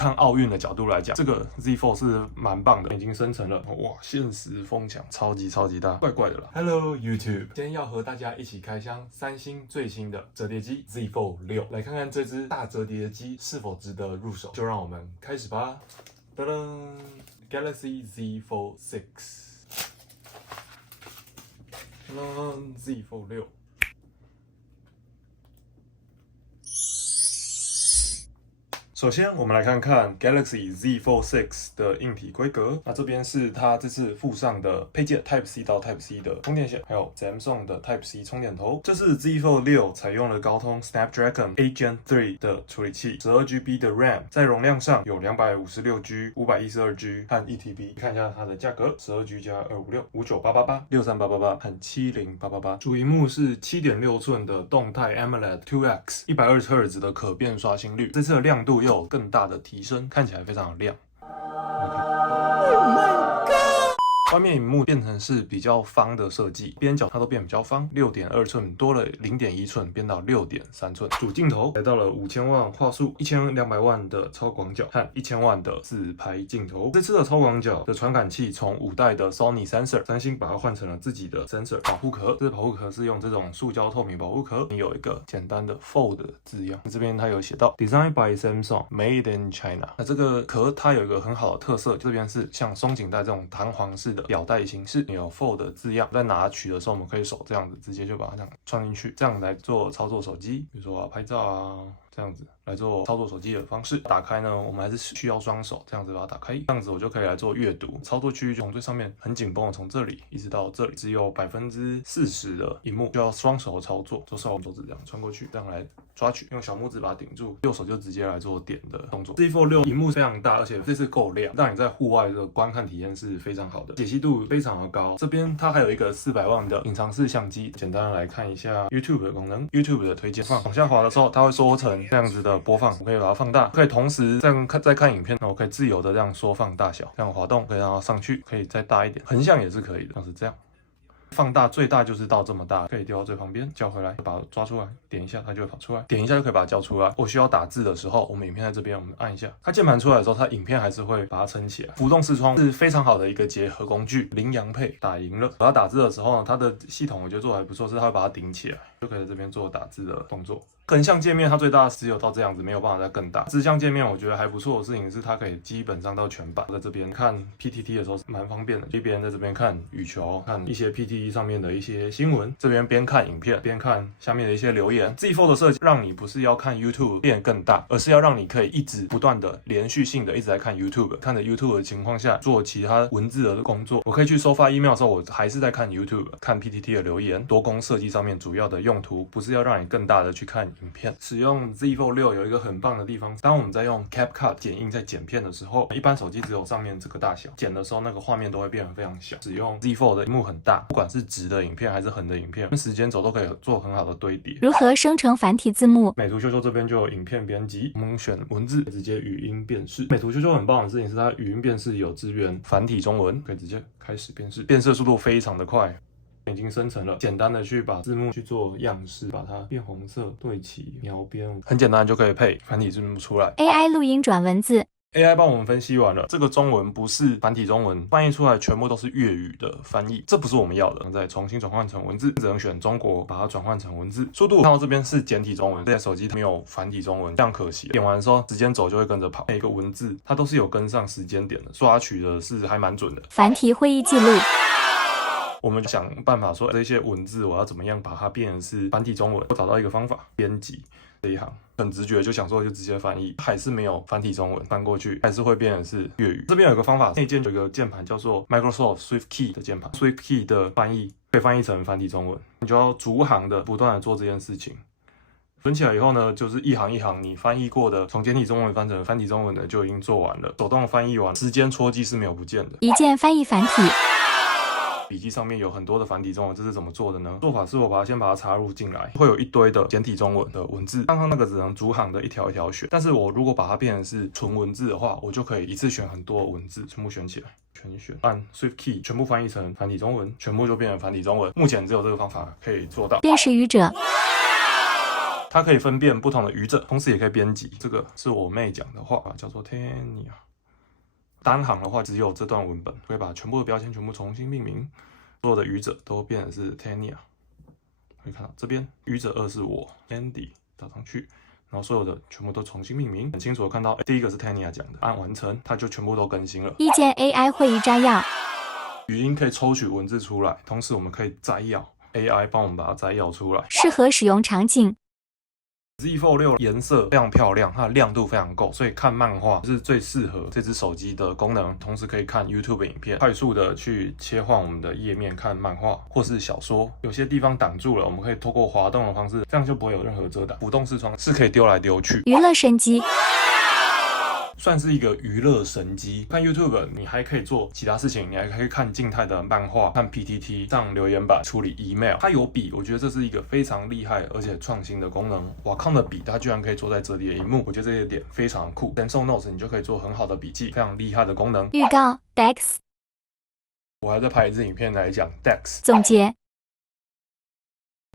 看奥运的角度来讲，这个 Z Fold 是蛮棒的，已经生成了哇，限时疯抢，超级大，怪怪的啦。Hello YouTube， 今天要和大家一起开箱三星最新的折叠机 Z Fold 6，来看看这只大折叠机是否值得入手。就让我们开始吧。噔噔 ，Galaxy Z Fold 6，Z Fold 6。首先，我们来看看 Galaxy Z Fold 6的硬体规格。那这边是它这次附上的配件 Type C 到 Type C 的充电线，还有 Samsung 的 Type C 充电头。这是 Z Fold 6采用了高通 Snapdragon 8 Gen 3的处理器，12GB 的 RAM， 在容量上有 256G、512G 和 1TB。看一下它的价格，12G 加256、59888、63888和70888。主萤幕是 7.6 寸的动态 AMOLED 2X， 120Hz 的可变刷新率。这次的亮度又有更大的提升，看起来非常的亮。外面萤幕变成是比较方的设计，边角它都变比较方，6.2寸多了0.1寸，变到6.3寸。主镜头来到了5000万画素、1200万的超广角和1000万的自拍镜头。这次的超广角的传感器从5代的 Sony Sensor， 三星把它换成了自己的 Sensor 保护壳。这个保护壳是用这种塑胶透明保护壳，有一个简单的 Fold 的字样。这边它有写到 Designed by Samsung, Made in China。那这个壳它有一个很好的特色，这边是像松紧带这种弹簧式的表带形式，有 Fold 的字样，在拿取的时候，我们可以手这样子直接就把它这样穿进去，这样来做操作手机，比如说拍照啊，这样子来做操作手机的方式。打开呢，我们还是需要双手这样子把它打开，这样子我就可以来做阅读。操作区域从最上面很紧绷的，从这里一直到这里，只有40%的萤幕，就要双手操作，左手手指这样穿过去，这样来抓取，用小拇指把它顶住，右手就直接来做点的动作。Z Fold 6萤幕非常大，而且这次够亮，让你在户外的观看体验是非常好的，解析度非常的高。这边它还有一个400万的隐藏式相机，简单的来看一下 YouTube 的功能。YouTube 的推荐往下滑的时候，它会缩成这样子的播放，我可以把它放大，可以同时在看影片，那我可以自由的这样缩放大小，这样滑动可以让它上去，可以再大一点，横向也是可以的，像是这样。放大最大就是到这么大，可以丢到最旁边，叫回来，把它抓出来，点一下它就会跑出来，点一下就可以把它叫出来。我需要打字的时候，我们影片在这边，我们按一下，它键盘出来的时候，它影片还是会把它撑起来。浮动视窗是非常好的一个结合工具，羚羊配打赢了。把它打字的时候呢，它的系统我觉得做的还不错，是它会把它顶起来，就可以在这边做打字的动作。横向界面它最大只有到这样子，没有办法再更大。直向界面我觉得还不错的事情是，它可以基本上到全版。在这边看 PTT 的时候是蛮方便的，一边在这边看羽球，看一些 PTT 上面的一些新闻，这边边看影片边看下面的一些留言。Z Fold 的设计让你不是要看 YouTube 变更大，而是要让你可以一直不断的连续性的一直在看 YouTube， 看着 YouTube 的情况下做其他文字的工作。我可以去收发 email 的时候，我还是在看 YouTube， 看 PTT 的留言。多工设计上面主要的用途不是要让你更大的去看影片。使用 Z Fold 6有一个很棒的地方，当我们在用 CapCut 剪映在剪片的时候，一般手机只有上面这个大小，剪的时候那个画面都会变得非常小。使用 Z Fold 的萤幕很大，不管是直的影片还是横的影片，跟时间轴都可以做很好的堆叠。如何生成繁体字幕？美图秀秀这边就有影片编辑，我们选文字直接语音辨识。美图秀秀很棒的事情是它语音辨识有支援繁体中文，可以直接开始辨识，辨识速度非常的快。已经生成了，简单的去把字幕去做样式，把它变红色、对齐、描边，很简单就可以配繁体字幕出来。AI 录音转文字。AI 帮我们分析完了，这个中文不是繁体中文，翻译出来全部都是粤语的翻译，这不是我们要的。再重新转换成文字，只能选中国，把它转换成文字。速度看到这边是简体中文，这台手机没有繁体中文，非常可惜。点完的时候，时间轴就会跟着跑，每一个文字它都是有跟上时间点的，抓取的是还蛮准的。繁体会议记录。我们想办法说这些文字我要怎么样把它变成是繁体中文，我找到一个方法，编辑这一行很直觉就想说就直接翻译，还是没有繁体中文翻过去，还是会变成是粤语。这边有一个方法，内建有一个键盘叫做 Microsoft Swift Key 的键盘， Swift Key 的翻译可以翻译成繁体中文，你就要逐行的不断的做这件事情。存起来以后呢，就是一行一行你翻译过的，从简体中文翻成繁体中文的就已经做完了，手动翻译完，时间戳记是没有不见的。一键翻译繁体。笔记上面有很多的繁体中文，这是怎么做的呢？做法是我先把它插入进来，会有一堆的简体中文的文字，刚刚那个只能逐行的一条一条选，但是我如果把它变成是纯文字的话，我就可以一次选很多文字，全部选起来，全选，按 Swift Key 全部翻译成繁体中文，全部就变成繁体中文。目前只有这个方法可以做到。辨识语者。它可以分辨不同的语者，同时也可以编辑。这个是我妹讲的话，叫做 Tanya。单行的话只有这段文本，会把全部的标签全部重新命名，所有的语者都变成是 Tanya。可以看到这边语者2是我 Andy 打上去，然后所有的全部都重新命名，很清楚的看到第一个是 Tanya 讲的，按完成它就全部都更新了。意见 AI 会议摘要，语音可以抽取文字出来，同时我们可以摘要 AI 帮我们把它摘要出来。适合使用场景， Z Fold 6颜色非常漂亮，它的亮度非常够，所以看漫画是最适合这只手机的功能。同时可以看 YouTube 影片，快速的去切换我们的页面看漫画或是小说。有些地方挡住了，我们可以透过滑动的方式，这样就不会有任何遮挡。浮动视窗是可以丢来丢去，娱乐神机，算是一个娱乐神机。看 YouTube 你还可以做其他事情，你还可以看静态的漫画，看 PTT 上留言板，处理 email。它有笔，我觉得这是一个非常厉害而且创新的功能。瓦康的笔它居然可以坐在这里的荧幕，我觉得这一点非常酷。Pencil Notes 你就可以做很好的笔记，非常厉害的功能。预告 Dex 我还在拍一支影片来讲 Dex。总结，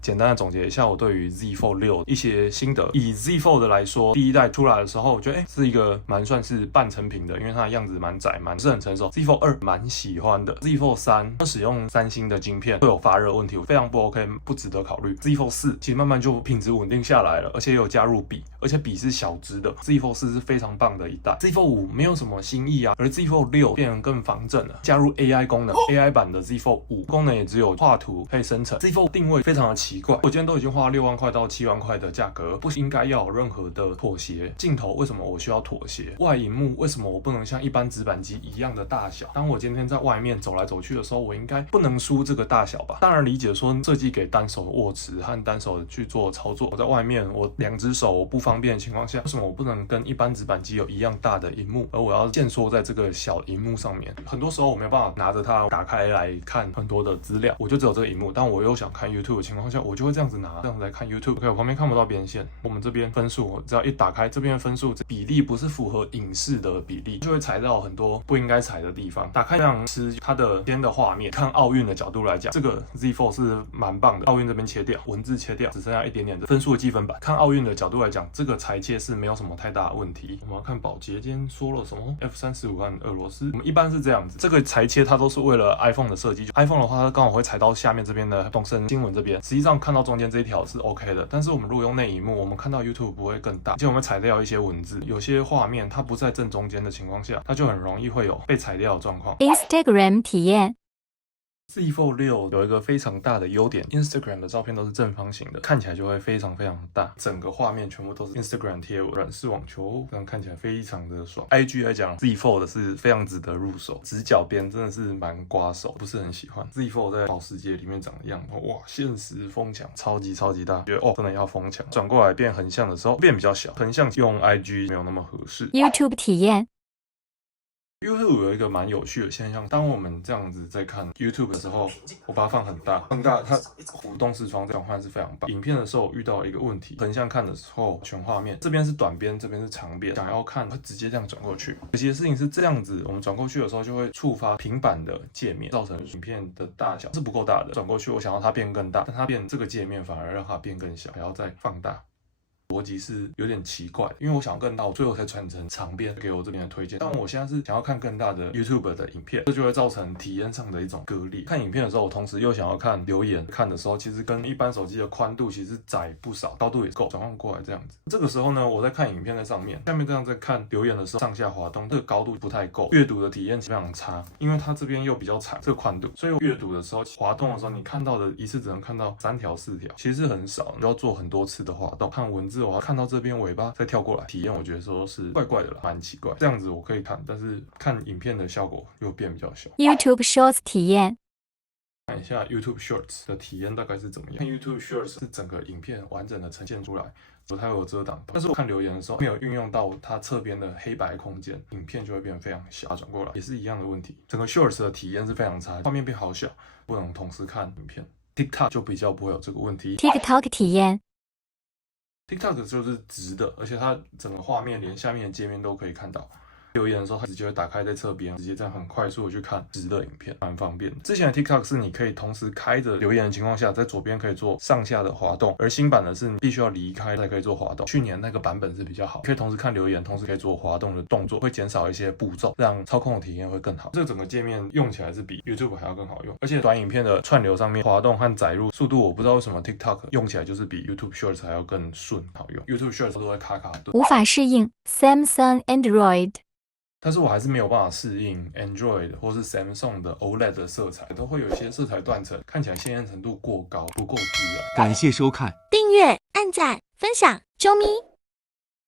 简单的总结一下我对于 Z Fold 6一些心得。以 Z Fold 来说，第一代出来的时候，我觉得是一个算是半成品的，因为它的样子蛮窄，不是很成熟。Z Fold 2蛮喜欢的。Z Fold 3使用3星的晶片会有发热问题，非常不 OK， 不值得考虑。Z Fold 4其实慢慢就品质稳定下来了，而且也有加入笔，而且笔是小支的。Z Fold 4是非常棒的一代。Z Fold 5没有什么新意啊，而 Z Fold 6变得更防震了，加入 AI 功能。AI 版的 Z Fold 5功能也只有画图可以生成。Z Fold 定位非常的奇怪，我今天都已经花6万块到7万块的价格，不应该要有任何的妥协。镜头为什么我需要妥协？外萤幕为什么我不能像一般直板机一样的大小？当我今天在外面走来走去的时候，我应该不能输这个大小吧？当然理解说设计给单手握持和单手去做操作。我在外面我2只手我不方便的情况下，为什么我不能跟一般直板机有一样大的萤幕，而我要限缩在这个小萤幕上面？很多时候我没有办法拿着它打开来看很多的资料，我就只有这个萤幕，但我又想看 YouTube 的情况下，我就会这样子拿，这样子来看 YouTube。OK， 我旁边看不到边线，我们这边分数，我只要一打开这边的分数比例不是符合影视的比例，就会踩到很多不应该踩的地方。打开这样吃它的边的画面，看奥运的角度来讲，这个 Z Fold 是蛮棒的。奥运这边切掉，文字切掉，只剩下一点点的分数的计分板。看奥运的角度来讲，这个裁切是没有什么太大的问题。我们要看宝洁今天说了什么 F35和俄罗斯，我们一般是这样子，这个裁切它都是为了 iPhone 的设计。iPhone 的话，它刚好会裁到下面这边的东森新闻这边，实际上看到中间这一条是 OK 的。但是我们如果用内萤幕，我们看到 YouTube 不会更大，而且我们裁掉一些文字，有些画面它不在正中间的情况下，它就很容易会有被裁掉的状况。Instagram 体验， Z Fold 6有一个非常大的优点 ，Instagram 的照片都是正方形的，看起来就会非常非常大，整个画面全部都是 Instagram 贴文，软式网球，这样看起来非常的爽。IG 来讲 ，Z Fold 是非常值得入手，直角边真的是蛮刮手，不是很喜欢。Z Fold 在保时捷里面长的样子，哇，现实风墙超级大，觉得真的要疯墙。转过来变横向的时候变比较小，横向用 IG 没有那么合适。YouTube 体验， YouTube 有一个蛮有趣的现象，当我们这样子在看 YouTube 的时候，我把它放很大，它浮动视窗转换是非常棒。影片的时候我遇到一个问题，横向看的时候全画面，这边是短边，这边是长边，想要看会直接这样转过去。有些事情是这样子，我们转过去的时候就会触发平板的界面，造成影片的大小是不够大的。转过去我想要它变更大，但它变这个界面反而让它变更小，还要再放大。逻辑是有点奇怪，因为我想要更大，我最后才转成长边给我这边的推荐。但我现在是想要看更大的 YouTube 的影片，这就会造成体验上的一种割裂。看影片的时候，我同时又想要看留言，看的时候其实跟一般手机的宽度其实窄不少，高度也够，转换过来这样子。这个时候呢，我在看影片在上面，下面这样在看留言的时候，上下滑动，这个高度不太够，阅读的体验非常差，因为它这边又比较长，这个宽度，所以我阅读的时候滑动的时候，你看到的一次只能看到3条4条，其实是很少，你要做很多次的滑动。看文字，我要看到这边尾巴再跳过来，体验我觉得说是怪怪的啦，蛮奇怪。这样子我可以看，但是看影片的效果又变比较小。YouTube Shorts 体验，看一下 YouTube Shorts 的体验大概是怎么样。看 YouTube Shorts 是整个影片完整的呈现出来，它有遮挡，但是我看留言的时候没有运用到它侧边的黑白空间，影片就会变非常小。转过来也是一样的问题，整个 Shorts 的体验是非常差，画面变好小，不能同时看影片。TikTok 就比较不会有这个问题。 TikTok 体验， TikTok 就是直的，而且它整个画面连下面的界面都可以看到。留言的时候，它直接会打开在侧边，直接这样很快速的去看直的影片，蛮方便的。之前的 TikTok 是你可以同时开着留言的情况下，在左边可以做上下的滑动，而新版的是你必须要离开才可以做滑动。去年那个版本是比较好，可以同时看留言，同时可以做滑动的动作，会减少一些步骤，让操控的体验会更好。这整个界面用起来是比 YouTube 还要更好用，而且短影片的串流上面滑动和载入速度，我不知道为什么 TikTok 用起来就是比 YouTube Shorts 还要更顺好用。YouTube Shorts 都会卡卡顿，无法适应 Samsung Android。但是我还是没有办法适应 Android 或是 Samsung 的 OLED 的色彩，都会有一些色彩断层，看起来鲜艳程度过高，不够自然。感谢收看。订阅、按赞、分享，啾咪。